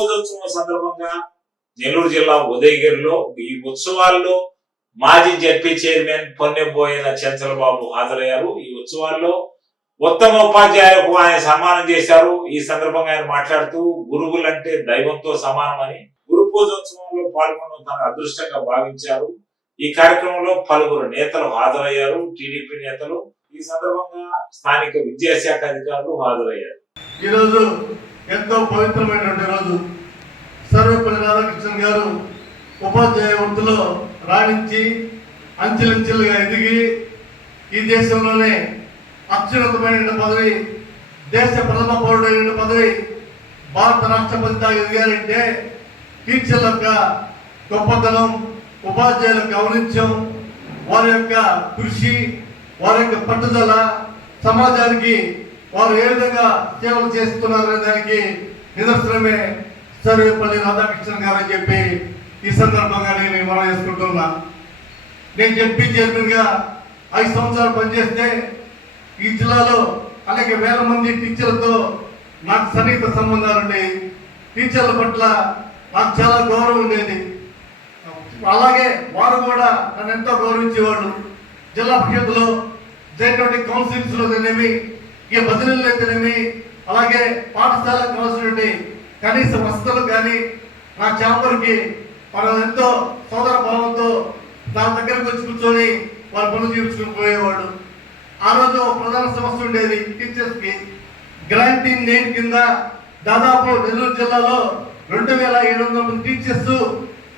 పూజోత్సవం సందర్భంగా నెల్లూరు జిల్లా ఉదయగిరిలో ఈ ఉత్సవాల్లో మాజీ జడ్పీ చైర్మన్ పొన్నెబోయిన చంచలబాబు హాజరయ్యారు. ఈ ఉత్సవాల్లో ఉత్తమ ఉపాధ్యాయులకు ఆయన సన్మానం చేశారు. ఈ సందర్భంగా ఆయన మాట్లాడుతూ గురువులంటే దైవంతో సమానమని గురు పూజోత్సవంలో పాల్గొనడం తన అదృష్టంగా భావించారు. ఈ కార్యక్రమంలో పలువురు నేతలు హాజరయ్యారు. టీడీపీ నేతలు ఈ సందర్భంగా స్థానిక విద్యాశాఖ అధికారులు హాజరయ్యారు. ఈరోజు ఎంతో పవిత్రమైనటువంటి రోజు. సర్వపల్లి రాధాకృష్ణన్ గారు ఉపాధ్యాయ వృత్తిలో రాణించి అంచెలంచెలుగా ఎదిగి ఈ దేశంలోనే అత్యున్నతమైన పదవి దేశ ప్రథమ పౌరుడైన పదవి భారత రాష్ట్రపతిగా ఎదిగారంటే టీచర్ల యొక్క గొప్పతనం ఉపాధ్యాయుల యొక్క ఔనిత్యం వారి యొక్క కృషి వారి యొక్క పట్టుదల సమాజానికి వారు ఏ విధంగా సేవలు చేస్తున్నారు దానికి నిదర్శనమే సర్వేపల్లి రాధాకృష్ణన్ గారు అని చెప్పి ఈ సందర్భంగా నేను మనం చేసుకుంటున్నా. నేను చెప్పి చైర్మన్గా ఐదు సంవత్సరాలు పనిచేస్తే ఈ జిల్లాలో అనేక వేల మంది టీచర్లతో నాకు సన్నిహిత సంబంధాలు ఉండేవి టీచర్ల పట్ల నాకు చాలా గౌరవం ఉండేది. అలాగే వారు కూడా నన్ను ఎంతో గౌరవించేవాళ్ళు. జిల్లా పరిషత్లో జరిగినటువంటి కౌన్సిల్స్లో నేనేమి ఇక బదిలీలు అయితేనేమి అలాగే పాఠశాలకు కావాల్సినటువంటి కనీస వసతులు కానీ నా చేపలకి మనం ఎంతో సోదర భావంతో నా దగ్గరకు వచ్చి కూర్చొని వాళ్ళ పనులు చూపించుకుని పోయేవాడు. ఆ రోజు ప్రధాన సమస్య ఉండేది టీచర్స్కి. గ్రాంటింగ్ నేమ్ కింద దాదాపు నెల్లూరు జిల్లాలో రెండు వేల ఏడు వందల మంది టీచర్స్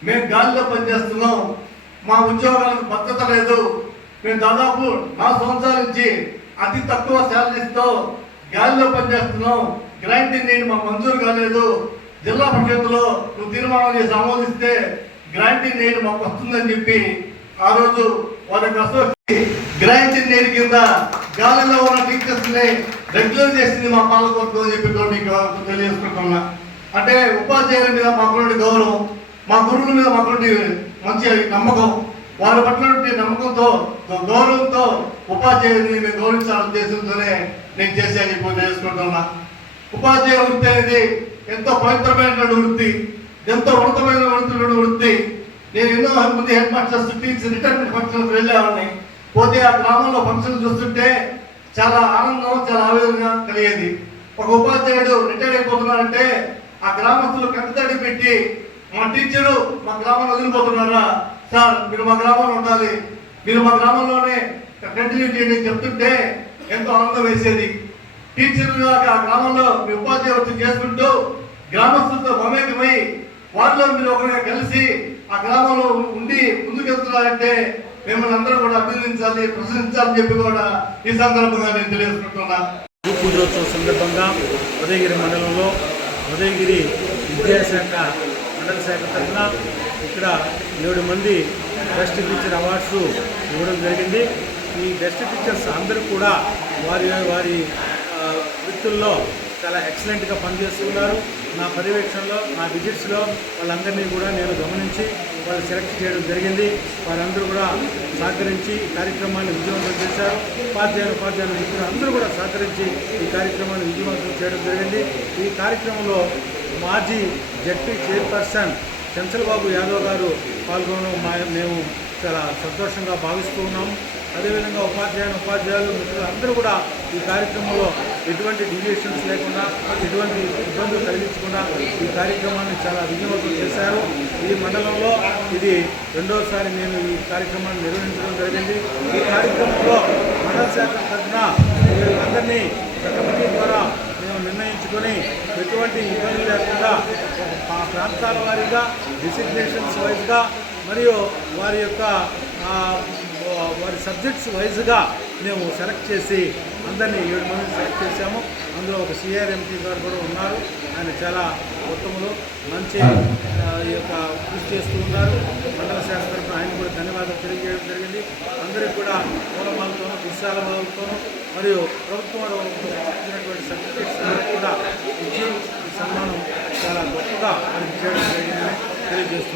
మేము గాలిలో పనిచేస్తున్నాం. మా ఉద్యోగాలకు భద్రత లేదు. మేము దాదాపు నాలుగు సంవత్సరాల నుంచి అతి తక్కువ శాలరీస్తో గాలిలో పనిచేస్తున్నావు గ్రాంటింగ్ నేను మాకు మంజూరు కాలేదు. జిల్లా పరిషత్తులో నువ్వు తీర్మానం చేసి ఆమోదిస్తే గ్రాంటింగ్ నేను మాకు వస్తుందని చెప్పి ఆ రోజు వాళ్ళకి అసోసి గ్రాంటింగ్ నేను కింద గాలిలో ఉన్న టీచర్స్ని రెగ్యులర్ చేసింది మా పాలకవర్గం అని చెప్పి మీకు తెలియజేసుకుంటున్నా. అంటే ఉపాధ్యాయుల మీద మాకున్న గౌరవం మా గురువుల మీద మాకున్న మంచి నమ్మకం. వారి పట్ల నమ్మకంతో గౌరవంతో ఉపాధ్యాయుని నేను గౌరవించాలనే ఉద్దేశంతోనే నేను చేశాను ఇప్పుడు చేసుకుంటున్నా ఉపాధ్యాయ వృత్తి అనేది ఎంతో పవిత్రమైనటువంటి వృత్తి ఎంతో ఉన్నతమైన వృత్తి వృత్తి. నేను ఎన్నో మంది head masters teacher retirement functions వెళ్ళేవాడిని. పోతే ఆ గ్రామంలో ఫంక్షన్ చూస్తుంటే చాలా ఆనందం చాలా ఆవేదన కలిగేది. ఒక ఉపాధ్యాయుడు రిటైర్ అయిపోతున్నాడంటే ఆ గ్రామస్తులు కంటతడి పెట్టి మా టీచరు మా గ్రామంలో వదిలిపోతున్నారా? సార్ మీరు మా గ్రామంలో ఉండాలి. మీరు మా గ్రామంలోనే కంటిన్యూ చేయండి చెప్తుంటే ఎంతో ఆనందం వేసేది. టీచర్లుగా ఆ గ్రామంలో మీ ఉపాధ్యాయ చేసుకుంటూ గ్రామస్తులతో మమేకమై వారిలో మీరు ఒకరిగా కలిసి ఆ గ్రామంలో ఉండి ముందుకెళ్తున్నారంటే మిమ్మల్ని అందరూ కూడా అభినందించాలి ప్రశంసించాలని చెప్పి కూడా ఈ సందర్భంగా నేను తెలియజేసుకుంటున్నా. పూజోత్సవం సందర్భంగా ఉదయగిరి మండలంలో ఉదయగిరి విద్యాశాఖ మండల శాఖ తరఫున ఇక్కడ ఏడు మంది బెస్ట్ పిక్చర్ అవార్డ్స్ ఇవ్వడం జరిగింది. ఈ బెస్ట్ పిక్చర్స్ అందరూ కూడా వారి వారి వృత్తుల్లో చాలా ఎక్సలెంట్గా పనిచేస్తున్నారు నా పర్యవేక్షణలో నా విజిట్స్లో వాళ్ళందరినీ కూడా నేను గమనించి వాళ్ళు సెలెక్ట్ చేయడం జరిగింది. వారందరూ కూడా సహకరించి ఈ కార్యక్రమాన్ని విజయవంతం చేశారు. ఉపాధ్యాయులు ఉపాధ్యాయులు మిత్రులు అందరూ కూడా సహకరించి ఈ కార్యక్రమాన్ని విజయవంతం చేయడం జరిగింది. ఈ కార్యక్రమంలో మాజీ జడ్పీ చైర్పర్సన్ చంచలబాబు యాదవ్ గారు పాల్గొనడం మా మేము చాలా సంతోషంగా భావిస్తూ ఉన్నాం. అదేవిధంగా ఉపాధ్యాయులు ఉపాధ్యాయులు మిత్రులు అందరూ కూడా ఈ కార్యక్రమంలో ఎటువంటి డివియేషన్స్ లేకుండా ఎటువంటి ఇబ్బందులు కలిగించకుండా ఈ కార్యక్రమాన్ని చాలా విజయవంతం చేశారు. ఈ మండలంలో ఇది రెండోసారి నేను ఈ కార్యక్రమాన్ని నిర్వహించడం జరిగింది. ఈ కార్యక్రమంలో మండల శాఖ తరఫున వీళ్ళందరినీ కమిటీ ద్వారా మేము నిర్ణయించుకొని ఎటువంటి ఇబ్బంది లేకుండా ఆ ప్రాంతాల వారీగా డిసిగ్నేషన్స్ వైజ్గా మరియు వారి యొక్క వారి సబ్జెక్ట్స్ వైజ్గా మేము సెలెక్ట్ చేసి అందరినీ ఏడు మంది సెలెక్ట్ చేశాము. అందులో ఒక సిఆర్ఎంపీ గారు కూడా ఉన్నారు. ఆయన చాలా ఉత్తములు మంచి ఈ యొక్క కృషి చేస్తూ ఉన్నారు. మండల శాఖ తరఫున ఆయన కూడా ధన్యవాదాలు తెలియజేయడం జరిగింది. అందరికీ కూడా మూలమాలతోనూ విశాల బాలతోనూ మరియు ప్రభుత్వం ఇచ్చినటువంటి సర్టిఫికేట్స్ కూడా ఇచ్చి సన్మానం చాలా గొప్పగా మనకి చేయడం జరిగిందని తెలియజేస్తున్నాను